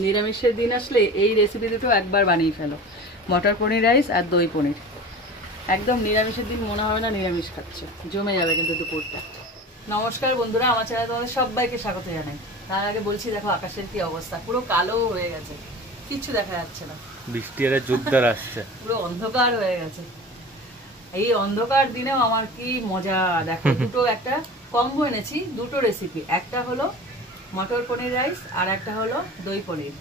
নিরামিষের দিন আসলে এই রেসিপি দুটো একবার বানিয়ে ফেলো, মটর পনির রাইস আর দই পনির। একদম নিরামিষের দিন মনে হবে না নিরামিষ খাচ্ছে, জমে যাবে কিন্তু দুপুরটা। নমস্কার বন্ধুরা, আমার চ্যানেলে তোমাদের সবাইকে স্বাগত জানাই। তার আগে বলছি, দেখো আকাশের কি অবস্থা, পুরো কালো হয়ে গেছে, কিচ্ছু দেখা যাচ্ছে না, বৃষ্টি এর জোরদার আসছে, পুরো অন্ধকার হয়ে গেছে। এই অন্ধকার দিনেও আমার কি মজা, দেখো দুটো একটা কম্বো এনেছি, দুটো রেসিপি, একটা হলো মটর পনির রাইস আর একটা হলো দই পনির।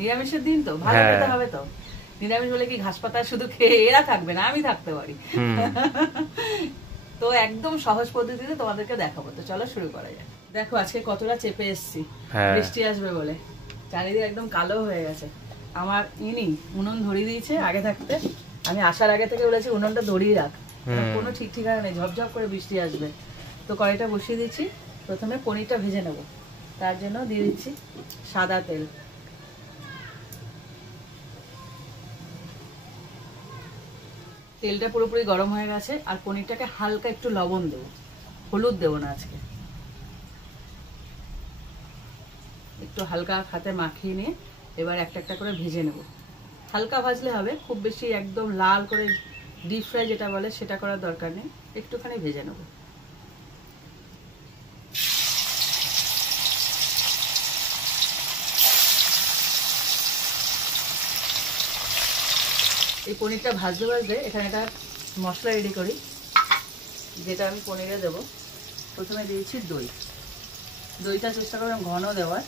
নিরামিষের দিন তো ভালো খেতে হবে, তো নিরামিষ বলে কি ঘাস পাতা শুধু খেয়ে এরা থাকবে না, আমি থাকতে পারি। তো একদম সহজ পদ্ধতিতে তোমাদেরকে দেখাবো, তো চলো শুরু করা যাক। দেখো আজকে কতটা চেপে এসছি বৃষ্টি আসবে বলে, চারিদিকে একদম কালো হয়ে গেছে। আমার উনুন ধরিয়ে দিয়েছে আগে থাকতে, আমি আসার আগে থেকে বলেছি উনুনটা ধরিয়ে রাখ, কোনো ঠিক ঠিকানা নেই, ঝপঝপ করে বৃষ্টি আসবে। তো কড়াইটা বসিয়ে দিচ্ছি, প্রথমে পনিরটা ভেজে নেব, তার জন্য দিয়ে দিচ্ছি সাদা তেল। তেলটা পুরোপুরি গরম হয়ে গেছে, আর পনিরটাকে হালকা একটু লবণ দেবো, হলুদ দেবো না আজকে, একটু হালকা হাতে মাখিয়ে নিয়ে এবার একটা একটা করে ভেজে নেব। হালকা ভাজলে হবে, খুব বেশি একদম লাল করে ডিপ ফ্রাই যেটা বলে সেটা করার দরকার নেই, একটুখানি ভেজে নেব। এই পনিরটা ভাজতে ভাজতে এখানে একটা মশলা রেডি করি, যেটা আমি পনিরে দেবো। প্রথমে দিয়েছি দই, দইটা চেষ্টা করলাম ঘন দেওয়ার,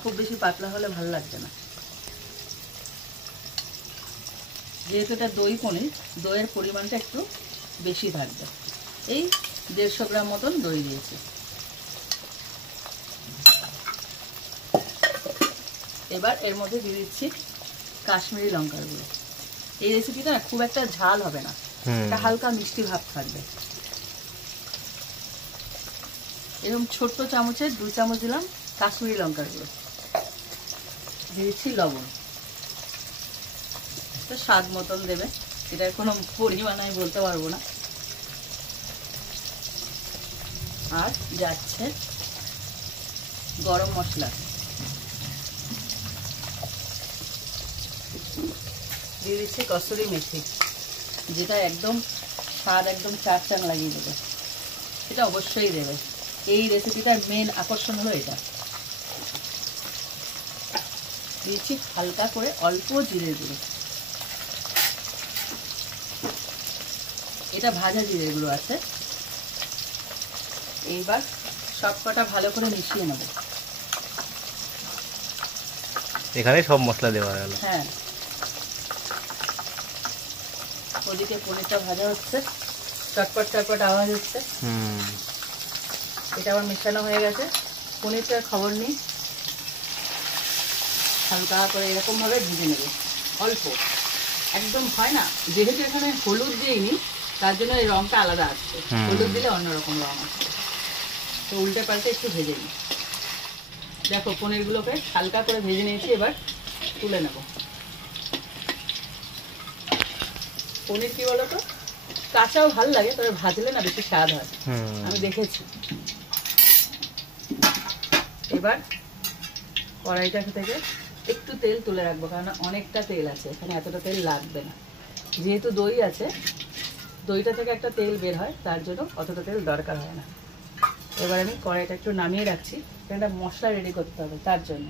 খুব বেশি পাতলা হলে ভালো লাগবে না। যেহেতু এটা দই পনির, দইয়ের পরিমাণটা একটু বেশি থাকবে, এই 150 গ্রাম মতন দই দিয়েছি। এবার এর মধ্যে দিয়ে দিচ্ছি কাশ্মীরি লঙ্কার গুঁড়ো। এই রেসিপিটা না খুব একটা ঝাল হবে না, একটা হালকা মিষ্টি ভাব থাকবে। এরকম ছোট্ট চামচের 2 চামচ দিলাম কাশ্মীরি লঙ্কার গুঁড়ো, দিয়ে দিচ্ছি লবণ, তো স্বাদ মতন দেবে, এটার কোনো পরিমাণ আমি বলতে পারবো না। আর যাচ্ছে গরম মশলা, দিয়ে দিচ্ছি কসুরি মেথি, যেটা একদম স্বাদ একদম 4 চাং লাগিয়ে দেবে, এটা অবশ্যই দেবে। এই রেসিপিটার মেন আকর্ষণ হলো এটা। দিয়েছি হালকা করে অল্প জিরে গুঁড়ো, এটা ভাজা জিরে গুঁড়ো আছে। এইবার সব কটা ভালো করে মিশিয়ে নেব। এখানে সব মশলা দেওয়া গেল। হ্যাঁ, ওদিকে পনিরটা ভাজা হচ্ছে, চটপট চটপট আওয়াজ হচ্ছে। এটা আবার মেশানো হয়ে গেছে, পনিরটার খবর নেই, হালকা করে এরকম ভাবে ভেজে নেবে অল্প, একদম হয় না, যেহেতু এখানে হলুদ দিইনি তার জন্য এই রংটা আলাদা আসছে, হলুদ দিলে অন্যরকম রং আসছে। তো উল্টে পাল্টে একটু ভেজে নিই। দেখো পনিরগুলোকে হালকা করে ভেজে নিয়েছি, এবার তুলে নেব। পনির কি বলতো, কাঁচাও ভাল লাগে, তবে ভাজলে না বেশি স্বাদ হয়, আমি দেখেছি। এবার কড়াইটা থেকে একটু তেল তুলে রাখবো, কারণ অনেকটা তেল আছে এখানে, এতটা তেল লাগবে না, যেহেতু দই আছে, দইটা থেকে একটা তেল বের হয়, তার জন্য অতটা তেল দরকার হয় না। এবার আমি কড়াইটা একটু নামিয়ে রাখছি, একটা মশলা রেডি করতে হবে, তার জন্য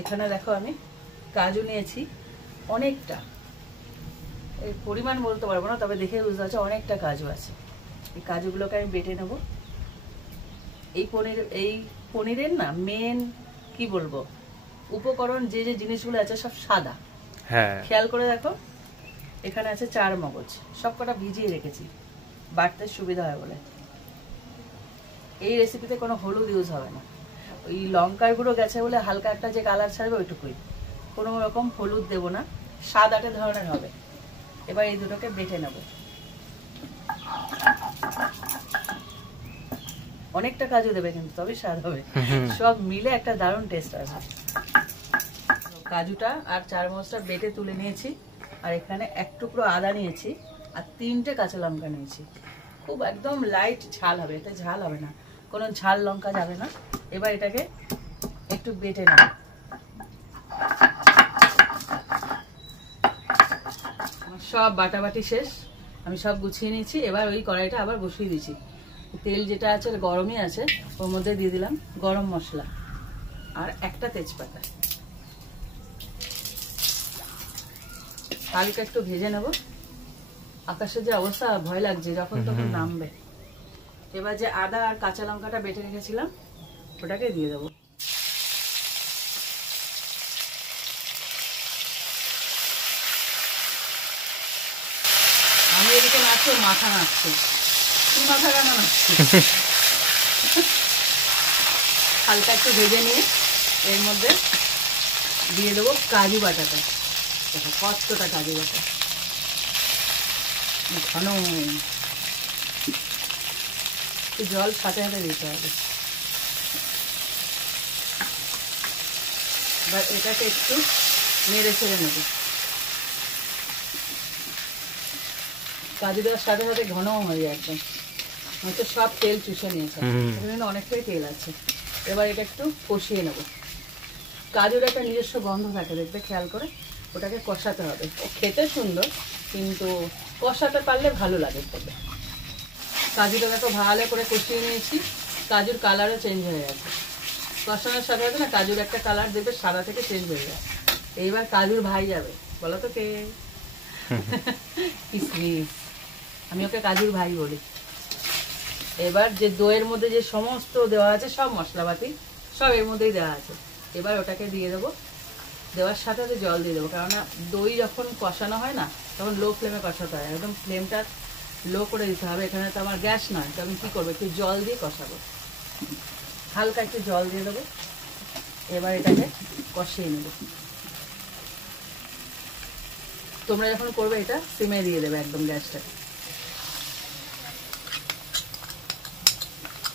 এখানে দেখো আমি কাজু নিয়েছি অনেকটা, এই পরিমাণ বলতে পারবো না, তবে দেখে বুঝতে পারছো অনেকটা কাজু আছে। এই কাজুগুলোকে আমি বেটে নেব। এই পনিরের না মেন কি বলবো উপকরণ, যে যে জিনিসগুলো আছে সব সাদা। হ্যাঁ, খেয়াল করে দেখো, এখানে আছে 4 মগজ, সব কটা ভিজিয়ে রেখেছি বাটতে সুবিধা হয় বলে। এই রেসিপিতে কোনো হলুদ ইউজ হবে না, ওই লঙ্কার গুঁড়ো গেছে বলে হালকা একটা যে কালার ছাড়বে ওইটুকুই, কোনো রকম হলুদ দেবো না, স্বাদ 8 ধরনের হবে। এবার এই দুটোকে বেটে নেব। অনেকটা কাজু দেবে কিন্তু, তবে স্বাদ হবে, সব মিলে একটা দারুণ টেস্ট আসবে। কাজুটা আর 4 মগজটা বেটে তুলে নিয়েছি, আর এখানে 1 টুকরো আদা নিয়েছি, আর 3টে কাঁচা লঙ্কা নিয়েছি। খুব একদম লাইট ঝাল হবে, এটা ঝাল হবে না, কোনো ঝাল লঙ্কা যাবে না। এবার এটাকে একটু বেটে নেব। সব বাটাবাটি শেষ, আমি সব গুছিয়ে নিয়েছি। এবার ওই কড়াইটা আবার বসিয়ে দিয়েছি। তেল যেটা আছে গরমই আছে, ওর মধ্যে দিয়ে দিলাম গরম মশলা আর একটা তেজপাতা। হালকা একটু ভেজে নেব। আকাশের যে অবস্থা, ভয় লাগছে যখন তখন নামবে। এবার যে আদা আর কাঁচা লঙ্কাটা বেটে রেখেছিলাম ওটাকে দিয়ে দেবো। আমি এদিকে নাচছো, মাথা নাচছে। তুই মাথা কেন নাচছিস? হালকা একটু ভেজে নিয়ে এর মধ্যে দিয়ে দেবো কাজু বাটাটা। দেখো কতটা কাজু বাটা, ঘন জল সাথে সাথে দিতে হবে। এবার এটাকে একটু নেড়ে ছেড়ে নেব। কাজু দেওয়ার সাথে সাথে ঘন হয়ে যায় একদম, হয়তো সব তেল চুষে নিয়েছে, এখানে অনেকটাই তেল আছে। এবার এটা একটু কষিয়ে নেব। কাজুর একটা নিজস্ব গন্ধ থাকে, দেখবে খেয়াল করে। ওটাকে কষাতে হবে। ও খেতে সুন্দর, কিন্তু কষাতে পারলে ভালো লাগে খেতে। কাজুটাকে তো ভালো করে কষিয়ে নিয়েছি। কাজুর কালারও চেঞ্জ হয়ে গেছে। কষানোর সাথে সাথে না কাজুর একটা কালার দেখবে সাদা থেকে চেঞ্জ হয়ে যায়। এইবার কাজুর ভাই যাবে, বলো তো কে? কিসমিস, আমি ওকে কাজুর ভাই বলি। এবার যে দইয়ের মধ্যে যে সমস্ত দেওয়া আছে, সব মশলাপাতি সব এর মধ্যেই দেওয়া আছে। এবার ওটাকে দিয়ে দেবো। দেওয়ার সাথে সাথে জল দিয়ে দেবো, কেননা দই যখন কষানো হয় না তখন লো ফ্লেমে কষাতে হয়। একদম ফ্লেমটা লো করে দিতে হবে। এখানে তো আমার গ্যাস নয়, তো আমি কী করবো, একটু জল দিয়ে কষাবো। হালকা একটু জল দিয়ে দেবো। এবার এটাকে কষিয়ে নেব। তোমরা যখন করবে এটা সিমে দিয়ে দেবে একদম গ্যাসটা।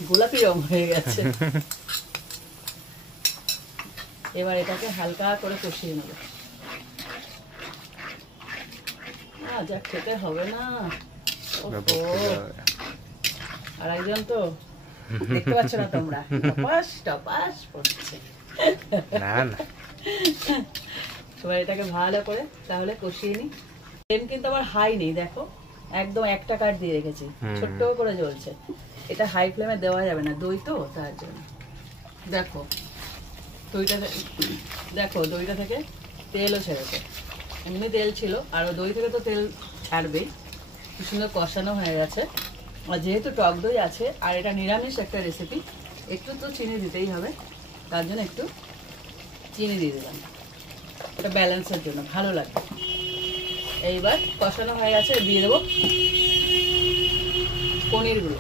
গোলাপি রং হয়ে গেছে। এবার এটাকে হালকা করে কষিয়ে নেব। যা খেতে হবে না। আর একজন তো দেখতে পাচ্ছ না তোমরা, টপাস টপাস পড়ছে। এবার এটাকে ভালো করে তাহলে কষিয়ে নি। ফ্লেম কিন্তু আবার হাই নেই, দেখো একদম একটা কাঠ দিয়ে রেখেছি, ছোট্ট করে জ্বলছে। এটা হাই ফ্লেমে দেওয়া যাবে না, দই তো তার জন্য। দেখো দইটা, দেখো দইটা থেকে তেলও ছেড়েছে। এমনি তেল ছিল, আর দই থেকে তো তেল ছাড়বেই। কি সুন্দর কষানো হয়ে গেছে। আর যেহেতু টক দই আছে আর এটা নিরামিষ একটা রেসিপি, একটু তো চিনি দিতেই হবে, তার জন্য একটু চিনি দিয়ে দিলাম। এটা ব্যালেন্সের জন্য ভালো লাগবে। এইবার কষানো হয়ে গেছে, দিয়ে দেবো পনিরগুলো।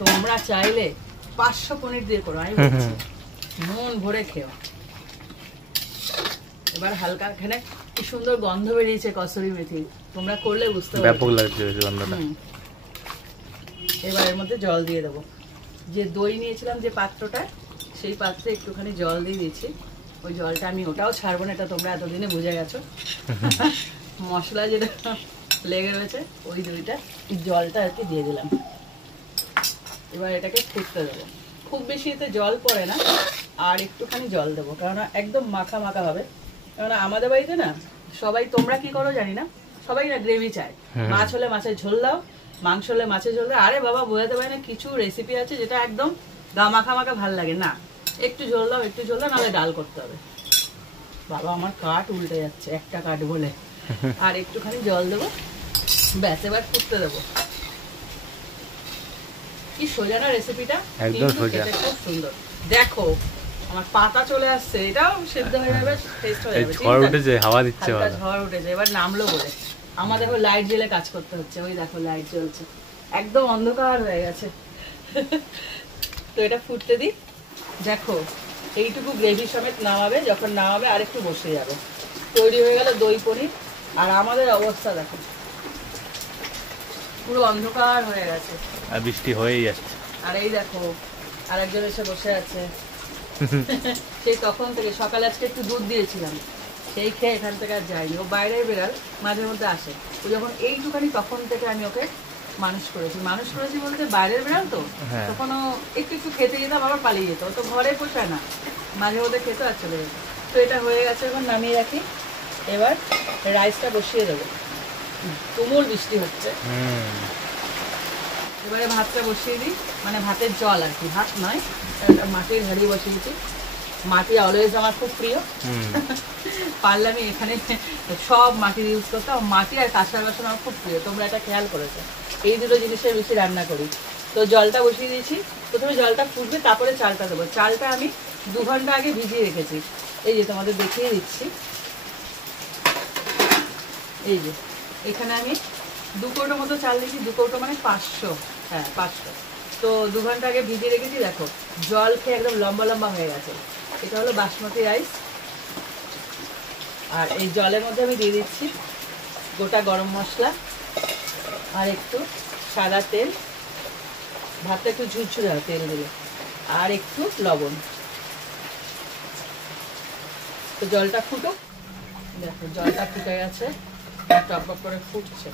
তোমরা চাইলে 500 পনির দিয়ে করো, আমি বলছি মন ভরে খেও। এবার হালকা এখানে কি সুন্দর গন্ধ বেরিয়েছে কসুরি মেথি, তোমরা করলে বুঝতে পারবে, ব্যাপক লাগছে গন্ধটা। এবার এর মধ্যে জল দিয়ে দেবো। যে দই নিয়েছিলাম যে পাত্রটা, সেই পাত্রে একটুখানি জল দিয়ে দিয়েছি। ওই জলটা আমি ওটাও ছাড়বো না, এটা তোমরা এতদিনে বুঝে গেছো। মশলা যেটা লেগে রয়েছে ওই দইটা, জলটা আর কি দিয়ে দিলাম। এবার এটাকে ফুটতে দেবো। খুব বেশি এতে জল পড়ে না, আর একটুখানি জল দেবো, কেননা একদম মাখা মাখা হবে। কেননা আমাদের বাড়িতে না সবাই, তোমরা কি করো জানি না, সবাই না গ্রেভি চায়। মাছ হলে মাছের ঝোল দাও, মাংস হলে মাছের ঝোল দাও। আরে বাবা, বোঝাতে পারি না, কিছু রেসিপি আছে যেটা একদম গা মাখা মাখা ভাল লাগে না। একটু ঝোল দাও, একটু ঝোল দাও, নাহলে ডাল করতে হবে। বাবা আমার কাঠ উল্টে যাচ্ছে, একটা কাঠ বলে। আর একটুখানি জল দেবো, ব্যাস। এবার ফুটতে দেবো। কি সোজা না রেসিপিটা, একদম সোজা, খুব সুন্দর। দেখো আমার পাতা চলে আসছে, এটাও সেদ্ধ হয়ে যাবে, টেস্ট হয়ে যাবে। ঝড় উঠেছে, হাওয়া দিচ্ছে, ঝড় উঠেছে। এবার নামলো বলে আমার দেখো লাইট জ্বেলে কাজ করতে হচ্ছে। ওই দেখো লাইট জ্বলছে, একদম অন্ধকার হয়ে গেছে। তো এটা ফুটতে দিই। দেখো এইটুকু গ্রেভি সমেত নামাবে, যখন নামাবে আর একটু বসে যাবে। তৈরি হয়ে গেল দই পনির। আর আমাদের অবস্থা দেখো, পুরো অন্ধকার হয়ে গেছে, আর বৃষ্টি হয়েই যাচ্ছে। আর এই দেখো আরেকজন এসে বসে আছে। সেই তখন থেকে। সকালে আজকে একটু দুধ দিয়েছিলাম, সেই খেয়ে এখান থেকে আর যায়নি। ও বাইরে বেরাল, মাঝে মধ্যে আসে। ও যখন এইটুখানি তখন থেকে আমি ওকে মানুষ করেছি বলতে বাইরের বেরাল তো, হ্যাঁ। তখন ও একটু একটু খেতে যেতাম, আবার পালিয়ে যেত। ও তো ঘরে পোষায় না, মাঝে মধ্যে খেতে আর চলে যেত। তো এটা হয়ে গেছে, এখন নামিয়ে রাখি। এবার রাইসটা বসিয়ে দেবো। তুমুল বৃষ্টি হচ্ছে। এবারে ভাতটা বসিয়ে দিই, মানে ভাতের জল আর কি, ভাত নয়, মাটির হাঁড়ি বসিয়েছি। মাটি অলওয়েজ আমার খুব প্রিয়। পারলে আমি এখানে সব মাটির ইউজ করতাম। মাটি আর কাঁসার বাসন আমার খুব প্রিয়, তোমরা এটা খেয়াল করেছো। এই দুটো জিনিসের বেশি রান্না করি। তো জলটা বসিয়ে দিয়েছি। প্রথমে জলটা ফুটবে, তারপরে চালটা দেবো। চালটা আমি 2 ঘন্টা আগে ভিজিয়ে রেখেছি। এই যে তোমাদের দেখিয়ে দিচ্ছি, এই যে এখানে আমি 2 কৌটো মতো চাল দিয়েছি। 2 কৌটো মানে 500, হ্যাঁ 500। তো 2 ঘন্টা আগে ভিজিয়ে রেখেছি। দেখো জল খেয়ে একদম লম্বা লম্বা হয়ে গেছে। এটা হলো বাসমতি রাইস। আর এই জলের মধ্যে আমি দিয়ে দিচ্ছি গোটা গরম মশলা আর একটু সাদা তেল। ভাতটা একটু ঝুরঝুরে হয় তেল দিলে, আর একটু লবণ। তো জলটা ফুটুক। দেখো জলটা ফুটে গেছে, টপ টপ করে ফুটছে।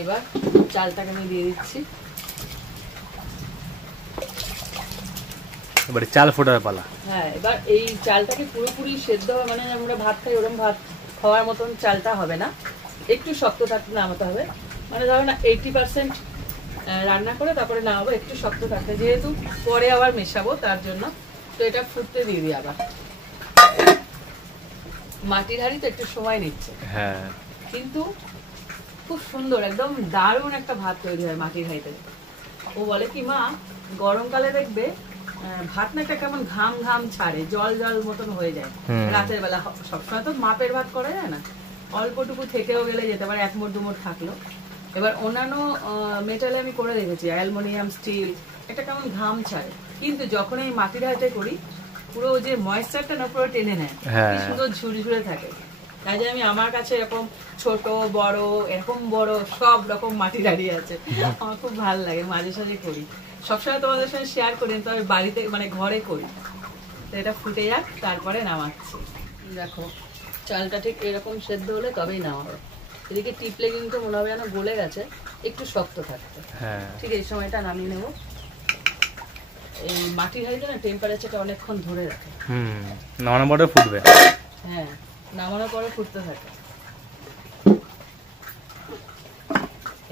এবার চালটাকে আমি দিয়ে দিচ্ছি। এবারে চাল ফোটার পালা। হ্যাঁ, এবার এই চালটাকে পুরোপুরি সেদ্ধ হবে, মানে আমরা ভাত খাই ওরকম ভাত খাওয়ার মতন চালটা হবে না, একটু শক্ত থাকতে নামাতে হবে। মানে ধরো না 80% রান্না করে তারপরে নামাবো, একটু শক্ত থাকতে, যেহেতু পরে আবার মেশাবো তার জন্য। তো এটা ফুটতে দিয়ে দিই। আবার মাটির হাঁড়ি তো একটু সময় নিচ্ছে, হ্যাঁ, কিন্তু খুব সুন্দর, একদম দারুণ একটা ভাত তৈরি হয় মাটির হাঁড়িতে। ও বলে কি মা, গরমকালে দেখবে ভাত না একটা কেমন ঘাম ঘাম ছাড়ে, জল জল মতন হয়ে যায় রাতের বেলা। সবসময় তো মাপের ভাত করা যায় না, অল্পটুকু থেকেও গেলে যেতে পারে, 1 মুঠ 2 মুঠ থাকলো। এবার অন্যান্য মেটালে আমি করে রেখেছি, অ্যালুমিনিয়াম, স্টিল, একটা কেমন ঘাম ছাড়ে। কিন্তু যখন এই মাটির হাঁড়িতে করি, পুরো যে ময়েশ্চারটা না পুরো টেনে নেয়, কি সুন্দর ঝুরঝুরে থাকে। তাই যে আমি, আমার কাছে এরকম ছোট বড়, এরকম বড় সব রকম মাটির হাঁড়ি আছে। আমার খুব ভালো লাগে, মাঝে সাঝে করি। সবসময় তোমাদের সঙ্গে শেয়ার করি, তবে বাড়িতে মানে ঘরে করি। তো এটা ফুটে যাক, তারপরে নামাচ্ছি। দেখো চালটা ঠিক এরকম সেদ্ধ হলে তবেই নামাবো। এদিকে টিপলে কিন্তু মনে হবে যেন গলে গেছে, একটু শক্ত থাকতে। ঠিক এই সময়টা নামিয়ে নেব। এই মাটির হাঁড়িতে না টেম্পারেচারটা অনেকক্ষণ ধরে রাখে। নামানোর পরে ফুটবে। হ্যাঁ, নামানোর পরে ফুটতে থাকে।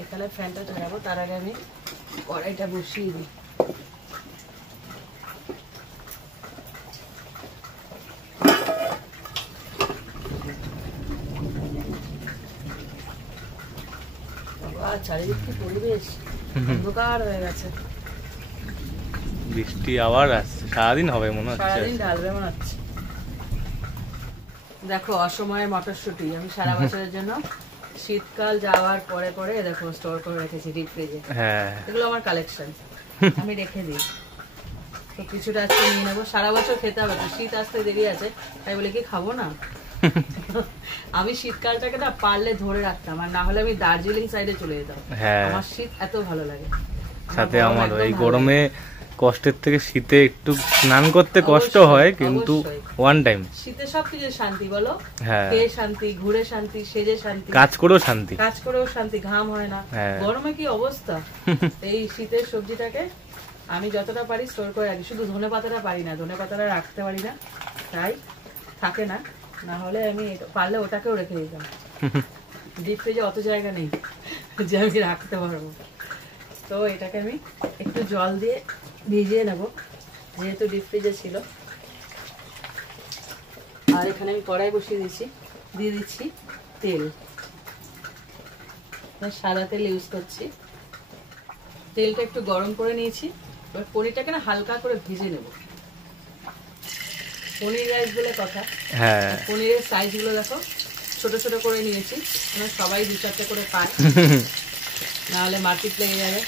এখানে ফ্যানটা চালাবো, তার আগে আমি কড়াইটা বসিয়ে দিই। চারিদিক কি পরিবেশ, অন্ধকার হয়ে গেছে। বৃষ্টি আবার আসছে, সারাদিন হবে মনে হচ্ছে, সারাদিন ঢালবে মনে হচ্ছে। দেখো অসময়ে মটরশুঁটি আমি সারা বছরের জন্য শীতকাল যাওয়ার পরে পরে দেখো স্টোর করে রেখেছি ডিপ ফ্রিজে। হ্যাঁ, এগুলো আমার কালেকশন, আমি রেখে দিই। তো কিছুটা আজকে নিয়ে নেবো, সারা বছর খেতে হবে তো, শীত আসতে দেরি আছে তাই বলে কি খাবো না। আমি শীতকালটাকে না পারলে ধরে রাখতাম, আর না হলে আমি দার্জিলিং সাইডে চলে যেতাম। আমার শীত এত ভালো লাগে। সাথে আমার এই গরমে কষ্টের থেকে শীতে একটু স্নান করতে কষ্ট হয়, কিন্তু ওয়ান টাইম শীতে সবকিছু শান্তি, বলো, হ্যাঁ, খেয়ে শান্তি, ঘুরে শান্তি, সেজে শান্তি, কাজ করেও শান্তি, ঘাম হয় না। গরমে কি অবস্থা। এই শীতের সবজিটাকে আমি যতটা পারি স্টোর করে রাখি। শুধু ধনে পাতাটা পারি না, ধনে পাতাটা রাখতে পারি না, তাই থাকে না। না হলে আমি পারলে ওটাকেও রেখে দিতাম। ডিপ ফ্রিজে অত জায়গা নেই যে আমি রাখতে পারবো। তো এটাকে আমি একটু জল দিয়ে ভিজিয়ে নেব, যেহেতু ডিপ ফ্রিজে ছিল। আর এখানে আমি কড়াই বসিয়ে দিচ্ছি, দিয়ে দিচ্ছি তেল। সাদা তেল ইউজ করছি। তেলটা একটু গরম করে নিয়েছি। এবার পনিরটাকে না হালকা করে ভেজে নেব। পনির রাইস বলে কথা। পনিরের সাইজ গুলো দেখো, ছোট ছোট করে নিয়েছি, সবাই 2-4টে করে পায়, নাহলে মার্কেট লেগে যাবে।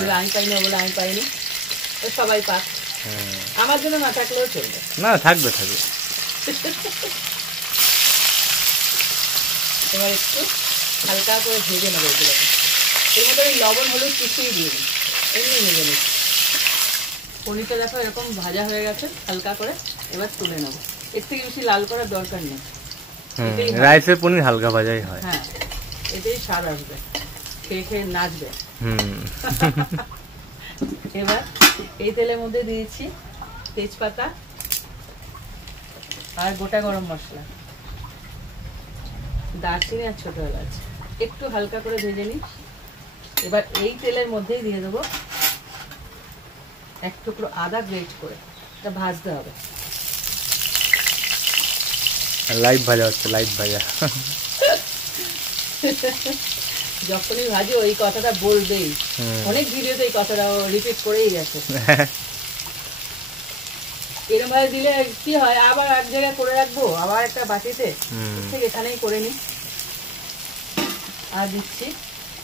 বলে আমি পাই না, বলে আমি পাইনি, সবাই পাক। আমার জন্য না থাকলেও চলবে, না থাকবে থাকবে। এবার একটু হালকা করে ভেজে নেবো এগুলোকে। এর মধ্যে আমি লবণ হলুদ কিছুই দিয়ে দিই, এমনি ভেজে নিচ্ছি। পনিরটা দেখো এরকম ভাজা হয়ে গেছে হালকা করে, এবার তুলে নেবো। এর থেকে বেশি লাল করার দরকার নেই। এটাই হয়। রাইসের পনির হালকা ভাজাই হয়। হ্যাঁ, এটাই স্বাদ আসবে, খেয়ে খেয়ে নাচবে। এবার এই তেলের মধ্যে দিয়েছি তেজপাতা আর গোটা গরম মশলা, দারচিনি আর ছোট এলাচ, একটু হালকা করে ভেজে নিই। এবার এই তেলের মধ্যেই দিয়ে দেবো এক টুকরো আদা গ্রেট করে, এটা ভাজতে হবে। লাইভ ভাজা হচ্ছে, লাইভ ভাজা। যখনই ভাজি ওই কথাটা বলবেই, অনেক ভিডিওতে এই কথাটা রিপিট করেই গেছে। এরকম ভাবে দিলে কি হয়, আবার এক জায়গায় করে রাখবো, আবার একটা বাটিতে, ঠিক এখানেই করে নি। আর দিচ্ছি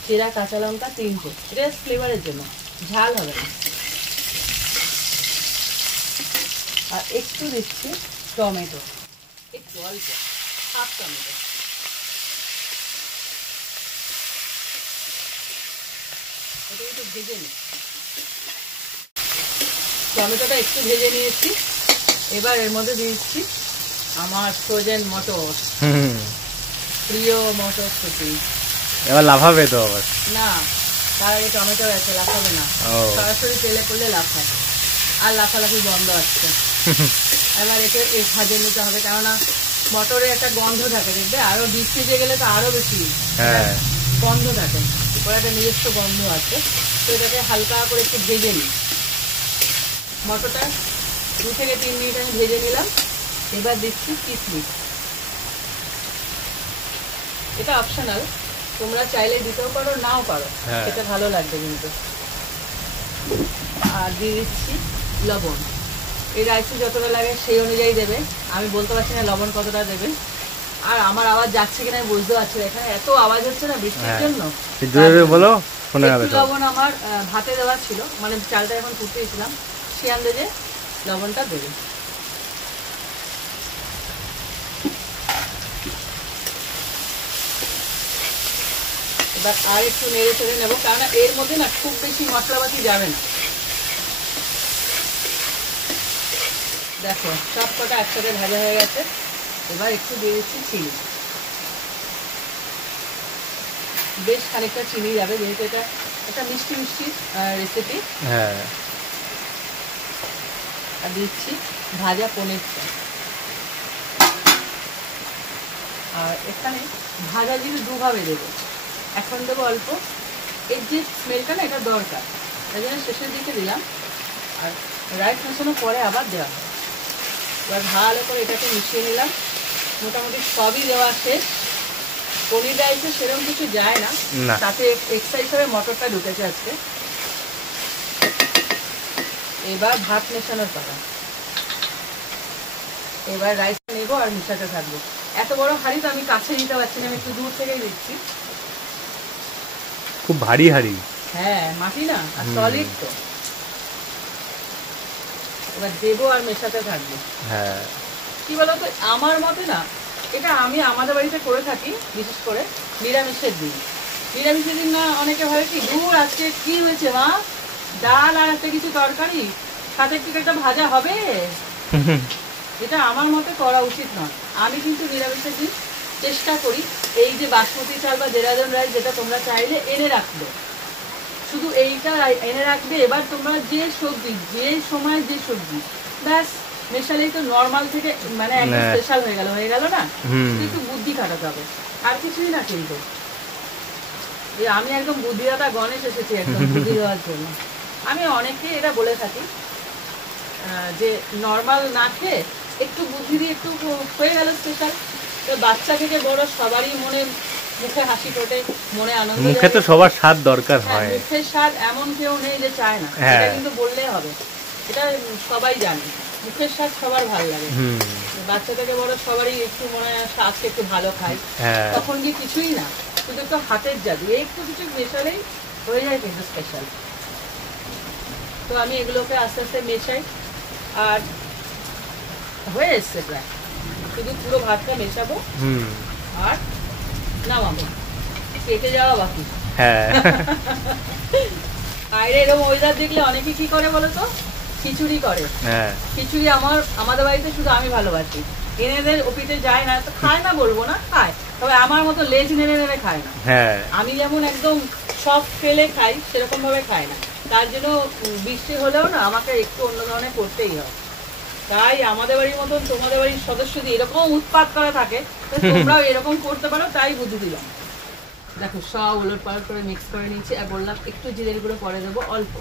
চেরা কাঁচা লঙ্কা 3টে, এটা ফ্লেভারের জন্য, ঝাল হবে না। আর একটু দিচ্ছি টমেটো, একটু অল্প, হাফ টমেটো। এটা একটু ভেজে নিই, টমেটোটা একটু ভেজে নিয়েছি। এবার এর মধ্যে দিচ্ছি আমার ফ্রোজেন মটর, প্রিয় মটরশুঁটি। এবার লাফাবে তো আবার না, তার আগে টমেটো আছে, লাফাবে না, সরাসরি তেলে করলে লাফাবে। আর লাফালাফি বন্ধ আসছে। এবার একে ভাজে নিতে হবে, কেননা মটরে একটা গন্ধ থাকে, দেখবে আরো ডিপ ফ্রিজে গেলে তো আরো বেশি গন্ধ থাকে, ওর একটা নিজস্ব গন্ধ আছে। তো এটাকে হালকা করে একটু ভেজে নিই। মটরটা 2 থেকে 3 মিনিট আমি ভেজে নিলাম। এবার দিচ্ছি কিশমিশ, এটা অপশনাল, তোমরা চাইলে দিতেও পারো, নাও পারো, এটা ভালো লাগবে কিন্তু। আর দিয়ে দিচ্ছি লবণ, এই রাইসে যতটা লাগে সেই অনুযায়ী দেবে, আমি বলতে পারছি না লবণ কতটা দেবে। আর আমার আওয়াজ যাচ্ছে কিনা আমি বুঝতে পারছি না, এখানে এত আওয়াজ হচ্ছে না বৃষ্টির জন্য। লবণ আমার ভাতে দেওয়া ছিল, মানে চালটা এখন ফুটিয়েছিলাম, সে আন্দাজে লবণটা দেবে। এবার আর একটু নেড়ে চেড়ে নেবো, কারণ এর মধ্যে না খুব বেশি মশলাপাতি যাবে না। দেখো সব কটা একসাথে ভাজা হয়ে গেছে। এবার একটু দিয়ে দিচ্ছি চিনি, বেশ খানিকটা চিনি যাবে, যেহেতু এটা একটা মিষ্টি মিষ্টি রেসিপি। আর দিচ্ছি ভাজা পনিরটা। আর এখানে ভাজা জিনিস দুভাবে দেবো, এখন দেবো অল্প, এর যে স্মেলটা না এটা দরকার, তাই জন্য শেষের দিকে দিলাম। আর রাইস মেশানোর পরে আবার দেওয়া হয়। এবার ভালো করে এটাকে মিশিয়ে নিলাম। মোটামুটি সবই দেওয়া শেষ। পনির রাইসে সেরকম কিছু যায় না, তাতে এক্সট্রা হিসাবে মটরটা ঢুকেছে আজকে। এবার ভাত মেশানোর পালা। এবার রাইস নেবো আর মিশাতে থাকবো। এত বড় হাঁড়ি তো আমি কাছে নিতে পারছি না, আমি একটু দূর থেকেই দিচ্ছি। খুব ভারী হাঁড়ি, হ্যাঁ মাটি না, আর সলিড তো। এবার দেবো আর মেশাতে থাকবো। কি বলতো, আমার মতে না, এটা আমি আমাদের বাড়িতে করে থাকি, বিশেষ করে নিরামিষের দিন। নিরামিষের দিন না অনেকে ভাবে কি, দূর আজকে কি হয়েছে মা, ডাল আর একটা কিছু তরকারি, সাথে একটু একটা ভাজা হবে, এটা আমার মতে করা উচিত নয়। আমি কিন্তু নিরামিষের দিন চেষ্টা করি এই যে বাসমতি চাল বা দেরাদুন রাইস, যেটা তোমরা চাইলে এনে রাখবে, শুধু এইটা এনে রাখবে। এবার তোমরা যে সবজি, যে সময় যে সবজি, ব্যাস মেশালেই তো নর্মাল থেকে মানে একটা স্পেশাল হয়ে গেল না। একটু বুদ্ধি খাটাতে হবে, আর কিছুই না। কিন্তু আমি একদম বুদ্ধিদাতা গণেশ এসেছি একদম বুদ্ধি দেওয়ার জন্য। আমি অনেকে এটা বলে থাকি যে নর্মাল না খেয়ে একটু বুদ্ধি দিয়ে একটু হয়ে গেল স্পেশাল। তো বাচ্চা থেকে বড় সবারই মনে, মুখে হাসি ফোটে, মনে আনন্দ। মুখে তো সবার স্বাদ দরকার হয়, মুখের স্বাদ এমন কেউ নেই যে চায় না, এটা কিন্তু বললেই হবে। এটা সবাই জানে, মুখের স্বাদ সবার ভালো লাগে। বাচ্চা থেকে বড় সবারই একটু মনে হয় আজকে একটু ভালো খাই, তখন যে কিছুই না, শুধু একটু হাতের জাদু, একটু কিছু মেশালেই হয়ে যায় কিন্তু স্পেশাল। তো আমি এগুলোকে আস্তে আস্তে মেশাই, আর হয়ে এসছে প্রায়, শুধু পুরো ভাতটা মেশাবো আর নামাবো, কেটে যাওয়া বাকি। বাইরে এরকম ওয়েদার দেখলে অনেকে কি করে বলো তো, খিচুড়ি করে। খিচুড়ি আমাদের বাড়িতে শুধু আমি ভালোবাসি, এনেদের ওপিতে যায় না, তো খায় না বলবো না, খায়, তবে আমার মতো লেজ নেড়ে নেড়ে খায় না। হ্যাঁ, আমি যেমন একদম সব ফেলে খাই সেরকম ভাবে খায় না, তার জন্য বৃষ্টি হলেও না আমাকে একটু অন্য ধরনের করতেই হয়। তাই আমাদের বাড়ির মতন তোমাদের বাড়ির সদস্য যদি এরকম উৎপাত করা থাকে, তো তোমরাও এরকম করতে পারো, তাই বুদ্ধি দিলাম। দেখো সব উলট পালট করে মিক্স করে নিচ্ছি, আর বললাম একটু জিরের গুঁড়ো পরে দেবো অল্প,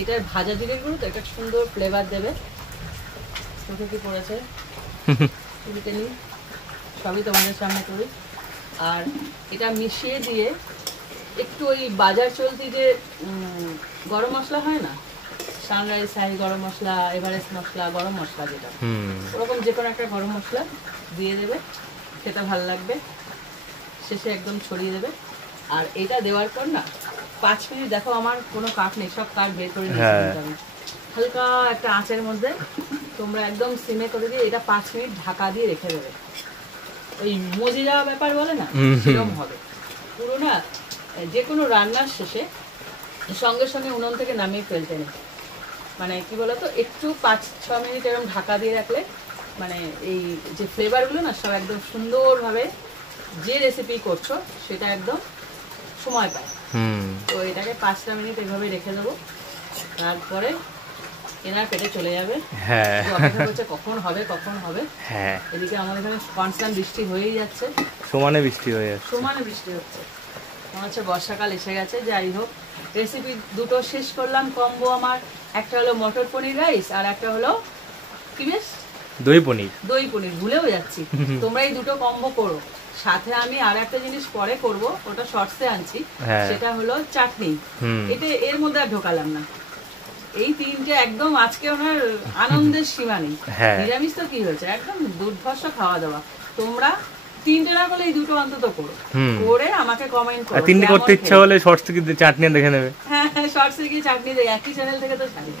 এটা ভাজা জিরের গুঁড়ো তো এটা সুন্দর ফ্লেভার দেবে। চোখে কি পড়েছে সবই তোমাদের সামনে করি। আর এটা মিশিয়ে দিয়ে একটু ওই বাজার চলতি যে গরম মশলা হয় না, সানরাইজ সাইজ গরম মশলা, এভারেস্ট মশলা, গরম মশলা যেটা, ওরকম যে কোনো একটা গরম মশলা দিয়ে দেবে, সেটা ভালো লাগবে। শেষে একদম ছড়িয়ে দেবে। আর এটা দেওয়ার পর না 5 মিনিট, দেখো আমার কোনো কাঠ নেই, সব কাঠ বের করে নিয়েছি আমি, হালকা একটা আঁচের মধ্যে তোমরা একদম সিমে করে দিয়ে এটা 5 মিনিট ঢাকা দিয়ে রেখে দেবে। ওই মজে যাওয়া ব্যাপার বলে না, সেরকম হবে পুরো না। যে কোনো রান্নার শেষে সঙ্গে সঙ্গে উনুন থেকে নামিয়ে ফেলতে নেই, মানে কি বলতো, একটু 5-6 মিনিট এরকম ঢাকা দিয়ে রাখলে মানে এই যে ফ্লেভারগুলো না সব একদম সুন্দরভাবে যে রেসিপি করছো সেটা একদম সময় পায়। তো এটাকে 5টা মিনিট এভাবে রেখে দেবো, তারপরে এনার পেটে চলে যাবে। হ্যাঁ, অপেক্ষা করছে কখন হবে কখন হবে। হ্যাঁ, এদিকে আমাদের এখানে কনস্ট্যান্ট বৃষ্টি হয়েই যাচ্ছে, সমানে বৃষ্টি হচ্ছে, মনে হচ্ছে বর্ষাকাল এসে গেছে। যাই হোক, রেসিপি দুটো শেষ করলাম কম্বো আমার, একটা হলো মটর পনির রাইস, আর একটা হলো কি বেশ দই পনির, ভুলেও যাচ্ছি। তোমরা এই দুটো কম্বো করো, সাথে আমি আর একটা জিনিস পরে করব, ওটা শর্টসে আনছি, সেটা হলো চাটনি। এটা এর মধ্যে আর ঢোকালাম না। এই তিনটে একদম আজকে ওনার আনন্দের সীমা নেই। নিরামিষ তো কি হয়েছে, একদম দুর্ধর্ষ খাওয়া দাওয়া। তোমরা 3টে না করলে এই দুটো অন্তত করো, করে আমাকে কমেন্ট করো। 3টে করতে ইচ্ছা হলে শর্টস থেকে চাটনি দেখে নেবে। হ্যাঁ, শর্টসে গিয়ে চাটনি দেখে, একই চ্যানেল থেকে তো ছাড়ি,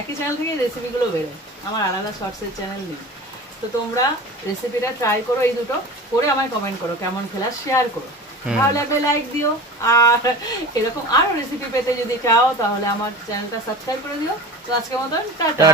একই চ্যানেল থেকে রেসিপি গুলো বেরোয়, আমার আলাদা শর্টসের চ্যানেল নেই। তো তোমরা রেসিপিটা ট্রাই করো, এই দুটো করে আমায় কমেন্ট করো কেমন খেলা, শেয়ার করো, ভালো লাগলে লাইক দিও। আর এরকম আরো রেসিপি পেতে যদি চাও তাহলে আমার চ্যানেলটা সাবস্ক্রাইব করে দিও। তো আজকের মতন টাটা।